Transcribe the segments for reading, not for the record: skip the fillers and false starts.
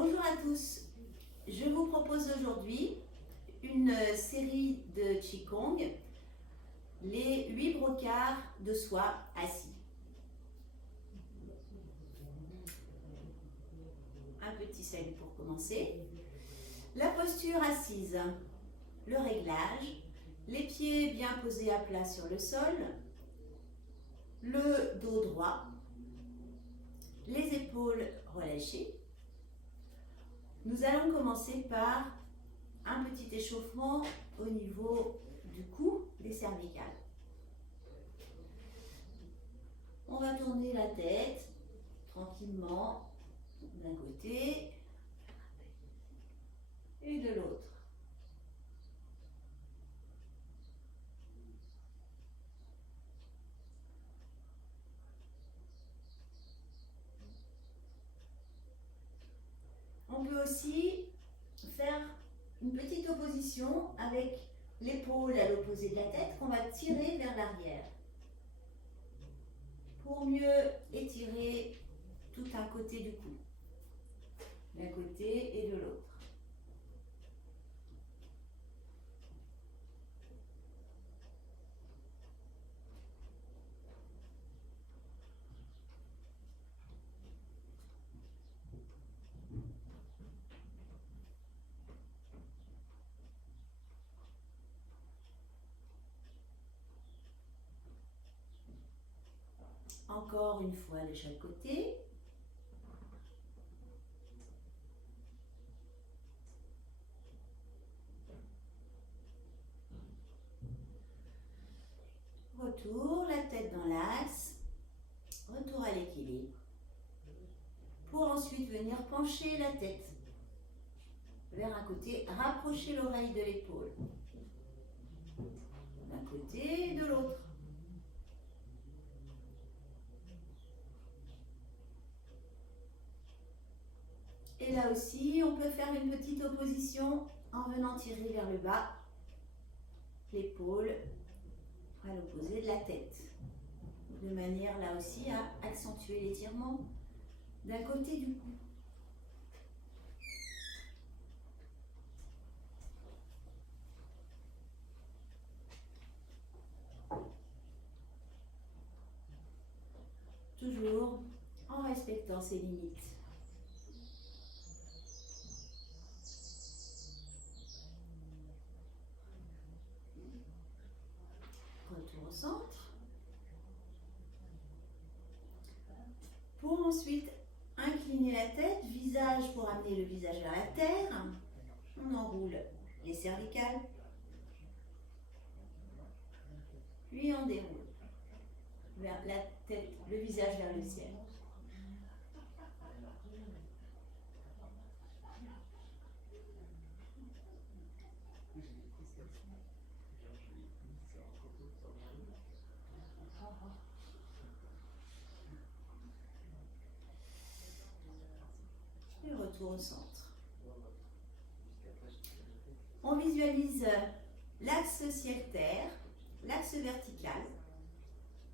Bonjour à tous, je vous propose aujourd'hui une série de Qigong, les 8 brocards de soie assis. Un petit salut pour commencer. La posture assise, le réglage, les pieds bien posés à plat sur le sol, le dos droit, les épaules relâchées. Nous allons commencer par un petit échauffement au niveau du cou, des cervicales. On va tourner la tête tranquillement d'un côté et de l'autre. On peut aussi faire une petite opposition avec l'épaule à l'opposé de la tête qu'on va tirer vers l'arrière pour mieux étirer tout un côté du cou, d'un côté et de l'autre. Encore une fois de chaque côté. Retour, la tête dans l'axe. Retour à l'équilibre. Pour ensuite venir pencher la tête vers un côté, rapprocher l'oreille de l'épaule. D'un côté et de l'autre. Et là aussi, on peut faire une petite opposition en venant tirer vers le bas l'épaule à l'opposé de la tête. De manière là aussi à accentuer l'étirement d'un côté du cou. Toujours en respectant ses limites. Retour au centre. Pour ensuite incliner la tête, visage pour amener le visage vers la terre. On enroule les cervicales. Puis on déroule vers la tête, le visage vers le ciel. Et retour au centre. On visualise l'axe ciel-terre, l'axe vertical.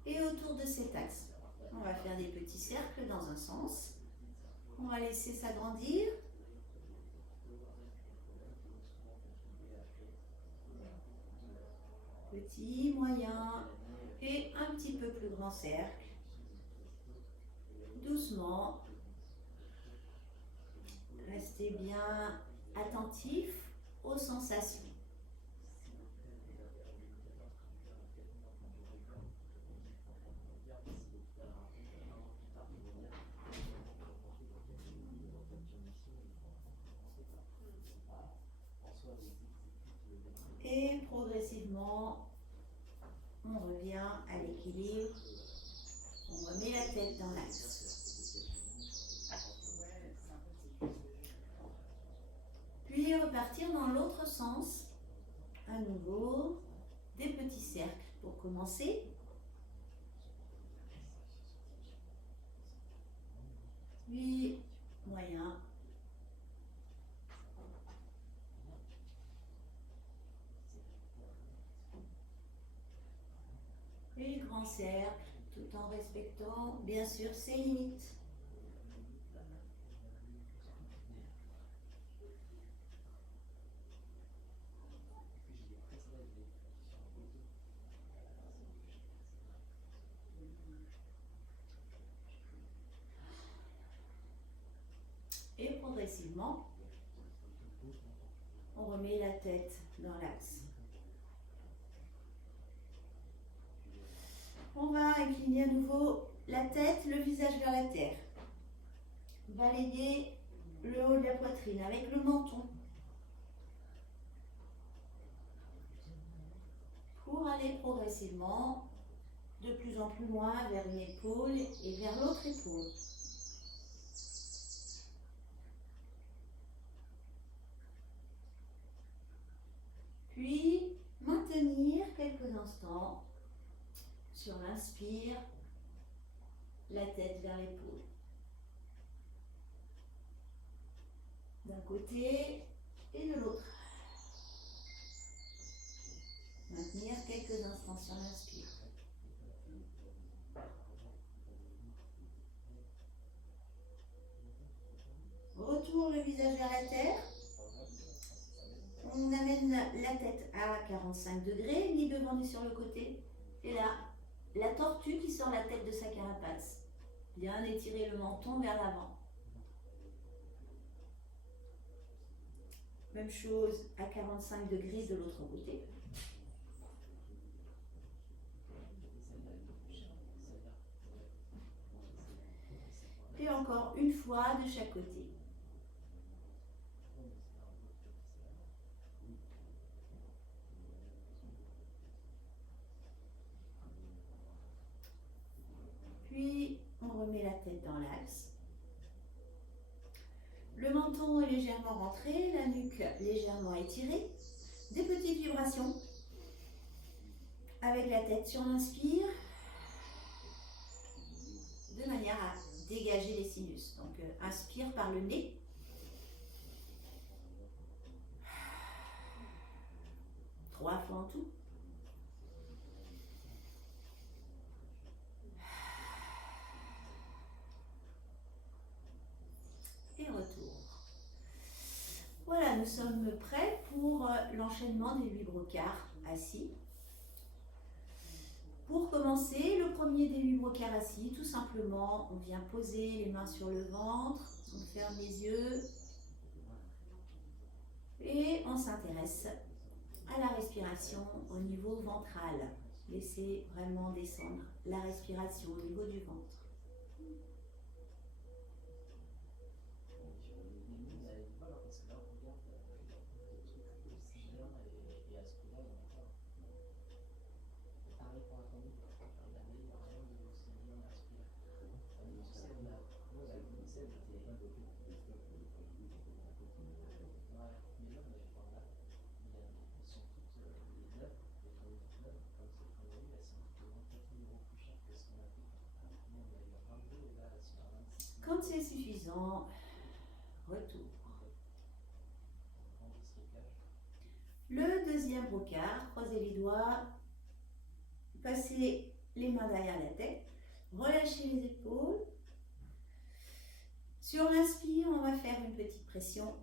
Et autour de cet axe, on va faire des petits cercles dans un sens. On va laisser s'agrandir. Petit, moyen et un petit peu plus grand cercle. Doucement. Restez bien attentif aux sensations. Et progressivement, on revient à l'équilibre. On remet la tête dans l'axe. Puis repartir dans l'autre sens. À nouveau, des petits cercles pour commencer. Puis, moyen. Et grand cercle, tout en respectant bien sûr ses limites. légèrement. On remet la tête dans l'axe. On va incliner à nouveau la tête, le visage vers la terre. Balayer le haut de la poitrine avec le menton. Pour aller progressivement de plus en plus loin vers une épaule et vers l'autre épaule. Puis maintenir quelques instants sur l'inspire, la tête vers l'épaule. D'un côté et de l'autre. Maintenir quelques instants sur l'inspire. Retour le visage vers la terre. On amène la tête à 45 degrés, ni devant ni sur le côté. Et là, la tortue qui sort la tête de sa carapace. Bien étirer le menton vers l'avant. Même chose à 45 degrés de l'autre côté. Et encore une fois de chaque côté. Puis, on remet la tête dans l'axe. Le menton est légèrement rentré, la nuque légèrement étirée. Des petites vibrations avec la tête sur l'inspire, de manière à dégager les sinus. Donc, inspire par le nez. Trois fois en tout. Et retour. Voilà, nous sommes prêts pour l'enchaînement des 8 brocars assis. Pour commencer, le premier des 8 brocars assis, tout simplement, on vient poser les mains sur le ventre, on ferme les yeux et on s'intéresse à la respiration au niveau ventral. Laissez vraiment descendre la respiration au niveau du ventre. Quand c'est suffisant, retour. Le deuxième brocard, croisez les doigts, passez les mains derrière la tête, relâchez les épaules. Sur l'inspire, on va faire une petite pression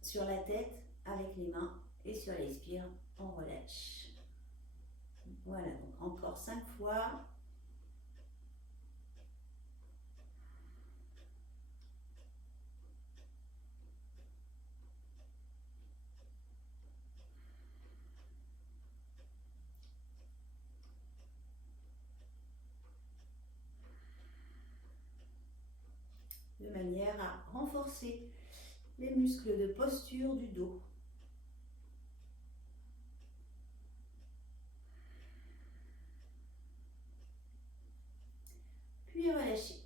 sur la tête avec les mains et sur l'expire, on relâche. Voilà, donc encore 5 fois. De manière à renforcer les muscles de posture du dos. Puis relâchez.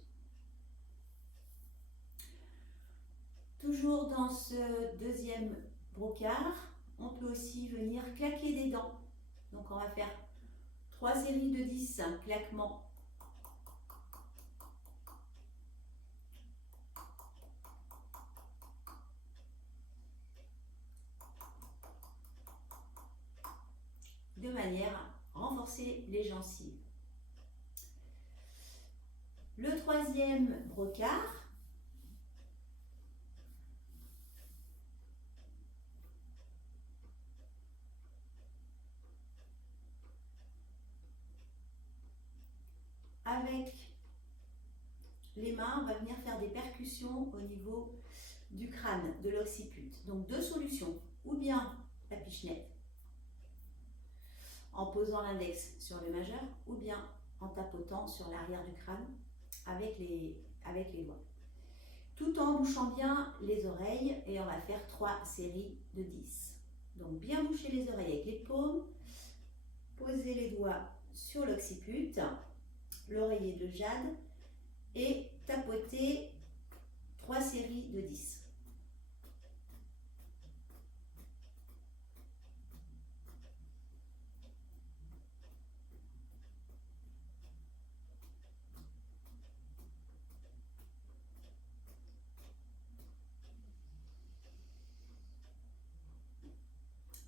Toujours dans ce deuxième brocard, on peut aussi venir claquer des dents. Donc on va faire 3 séries de 10 claquements. De manière à renforcer les gencives. Le troisième brocard, avec les mains, on va venir faire des percussions au niveau du crâne, de l'occiput. Donc deux solutions, ou bien la pichenette, en posant l'index sur le majeur, ou bien en tapotant sur l'arrière du crâne avec les doigts. Tout en bouchant bien les oreilles, et on va faire 3 séries de 10. Donc bien boucher les oreilles avec les paumes, poser les doigts sur l'occiput, l'oreiller de jade, et tapoter 3 séries de 10.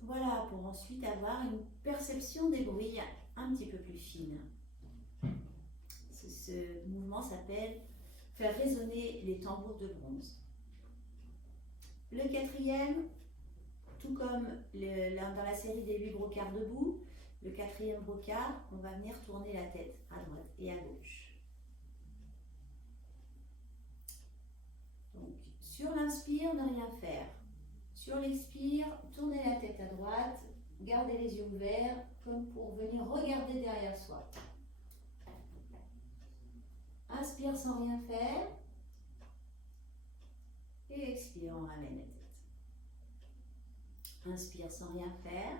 Voilà, pour ensuite avoir une perception des bruits un petit peu plus fine. Ce mouvement s'appelle faire résonner les tambours de bronze. Le quatrième, tout comme dans la série des 8 brocards debout, le quatrième brocard, on va venir tourner la tête à droite et à gauche. Donc, sur l'inspire, ne rien faire. Sur l'expire, tournez la tête à droite, gardez les yeux ouverts, comme pour venir regarder derrière soi. Inspire sans rien faire. Et expire, on ramène la tête. Inspire sans rien faire.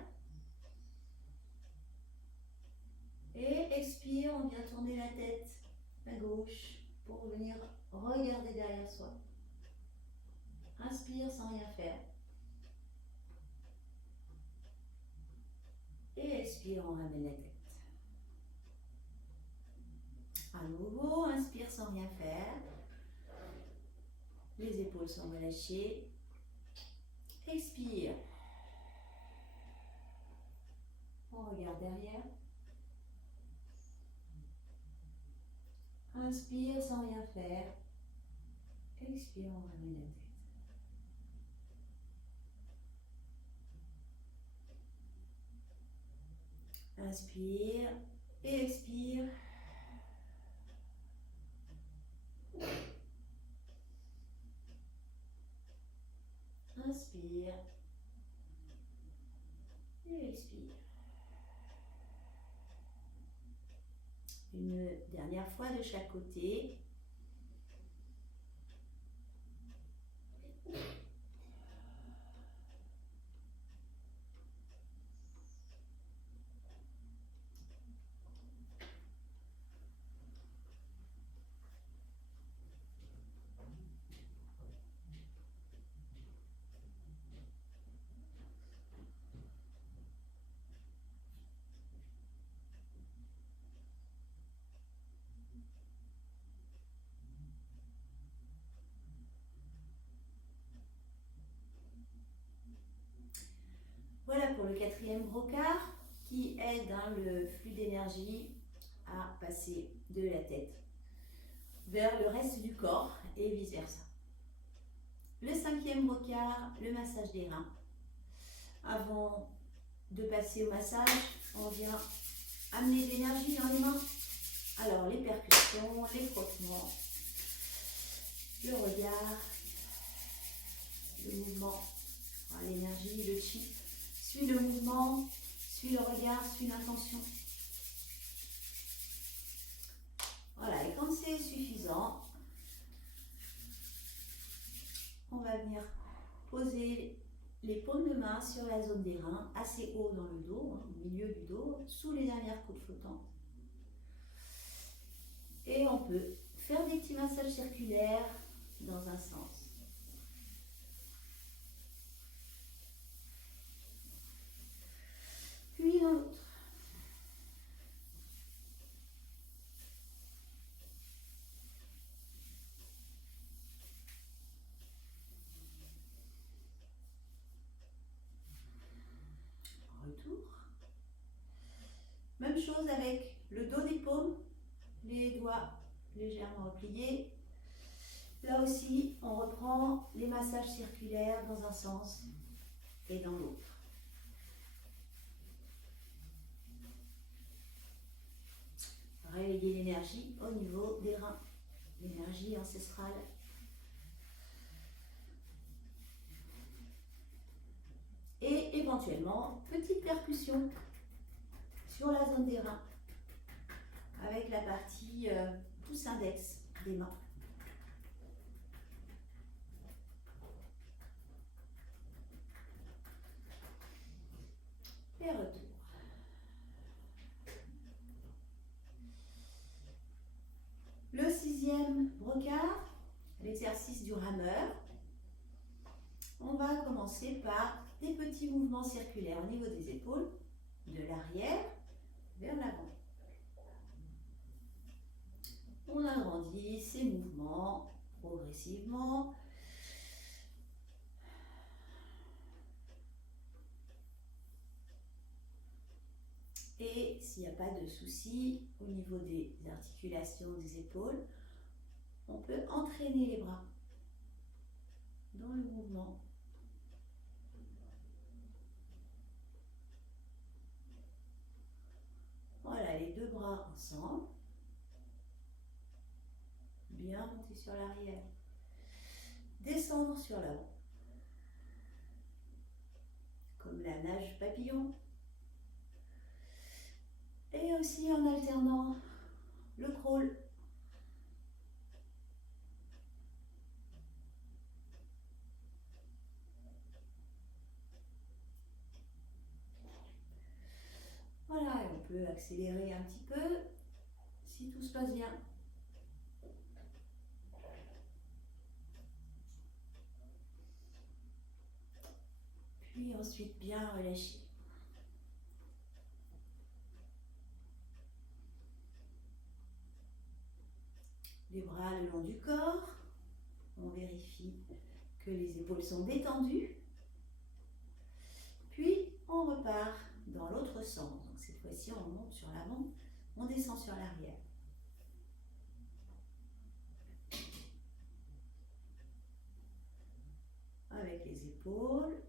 Et expire, on vient tourner la tête à gauche pour venir regarder derrière soi. Inspire sans rien faire. Et expire, on ramène la tête. À nouveau, inspire sans rien faire. Les épaules sont relâchées. Expire. On regarde derrière. Inspire sans rien faire. Expire, on ramène la tête. Inspire et expire. Inspire et expire. Une dernière fois de chaque côté. Voilà pour le quatrième brocard qui aide le flux d'énergie à passer de la tête vers le reste du corps et vice versa. Le cinquième brocard, le massage des reins. Avant de passer au massage, on vient amener de l'énergie dans les mains. Alors les percussions, les frottements, le regard, le mouvement, l'énergie, le chi. Suis le mouvement, suis le regard, suis l'intention. Voilà, et quand c'est suffisant, on va venir poser les paumes de main sur la zone des reins, assez haut dans le dos, au milieu du dos, sous les dernières côtes flottantes. Et on peut faire des petits massages circulaires dans un sens. Puis dans l'autre. Retour. Même chose avec le dos des paumes, les doigts légèrement repliés. Là aussi, on reprend les massages circulaires dans un sens et dans l'autre. Réveiller l'énergie au niveau des reins l'énergie ancestrale. Et éventuellement, petite percussion sur la zone des reins avec la partie pouce index des mains. Et retour. Le 6e brocard, l'exercice du rameur. On va commencer par des petits mouvements circulaires au niveau des épaules, de l'arrière vers l'avant. On agrandit ces mouvements progressivement. Et s'il n'y a pas de souci au niveau des articulations des épaules, on peut entraîner les bras dans le mouvement. Voilà, les deux bras ensemble. Bien monter sur l'arrière. Descendre sur l'avant. Comme la nage papillon. Et aussi en alternant le crawl. Voilà, et on peut accélérer un petit peu si tout se passe bien. Puis ensuite bien relâcher. Les bras le long du corps. On vérifie que les épaules sont détendues. Puis on repart dans l'autre sens. Donc cette fois-ci, on monte sur l'avant, on descend sur l'arrière. Avec les épaules.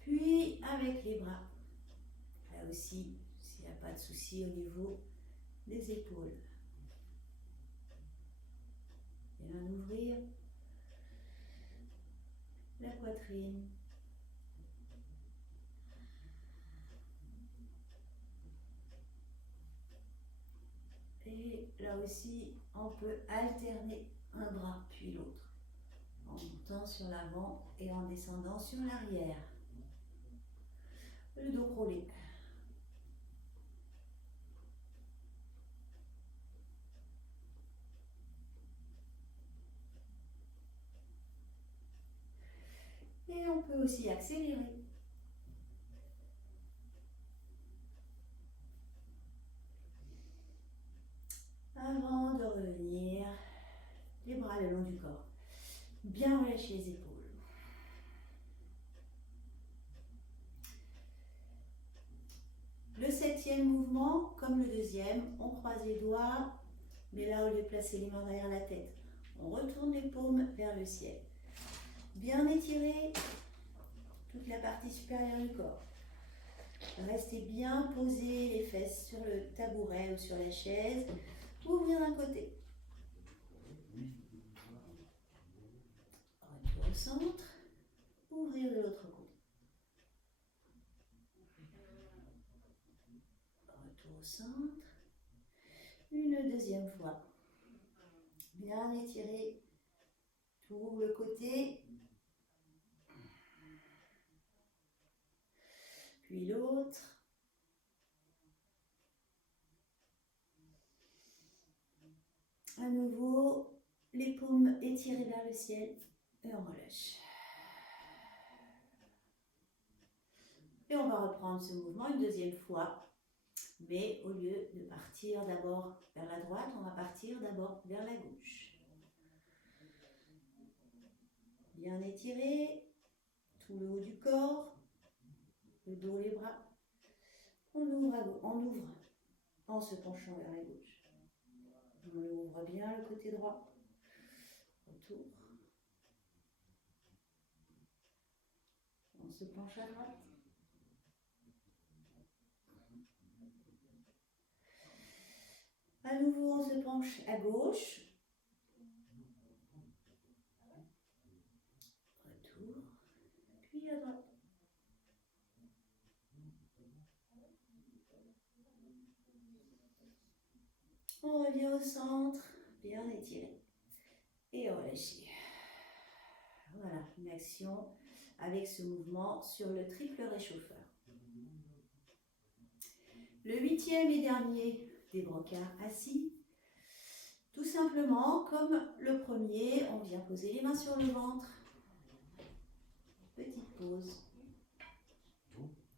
Puis avec les bras. Là aussi, s'il n'y a pas de souci au niveau des épaules. Bien ouvrir la poitrine. Et là aussi, on peut alterner un bras puis l'autre, en montant sur l'avant et en descendant sur l'arrière. Le dos crawlé. Et on peut aussi accélérer. Avant de revenir, les bras le long du corps. Bien relâcher les épaules. Le 7e mouvement, comme le 2e, on croise les doigts, mais là, au lieu de placer les mains derrière la tête, on retourne les paumes vers le ciel. Bien étirer toute la partie supérieure du corps. Restez bien posés les fesses sur le tabouret ou sur la chaise. Ouvrir d'un côté. Retour au centre. Ouvrir de l'autre côté. Retour au centre. Une deuxième fois. Bien étirer tout le côté. Puis l'autre. À nouveau, les paumes étirées vers le ciel et on relâche. Et on va reprendre ce mouvement une deuxième fois, mais au lieu de partir d'abord vers la droite, on va partir d'abord vers la gauche. Bien étiré, tout le haut du corps, le dos, les bras. On ouvre en se penchant vers la gauche. On ouvre bien le côté droit. Retour. On se penche à droite. À nouveau, on se penche à gauche. Retour. Puis à droite. On revient au centre, bien étiré. Et relâché. Voilà, une action avec ce mouvement sur le triple réchauffeur. Le 8e et dernier des brancards assis. Tout simplement, comme le premier, on vient poser les mains sur le ventre. Petite pause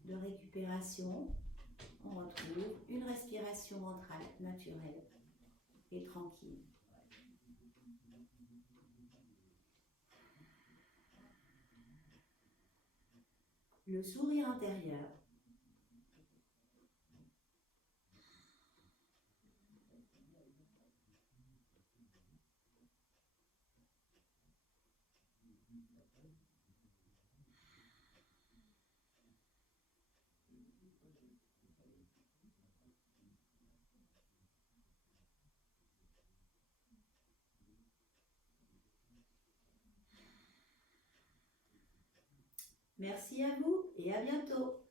de récupération. On retrouve une respiration ventrale naturelle et tranquille. Le sourire intérieur. Merci à vous et à bientôt.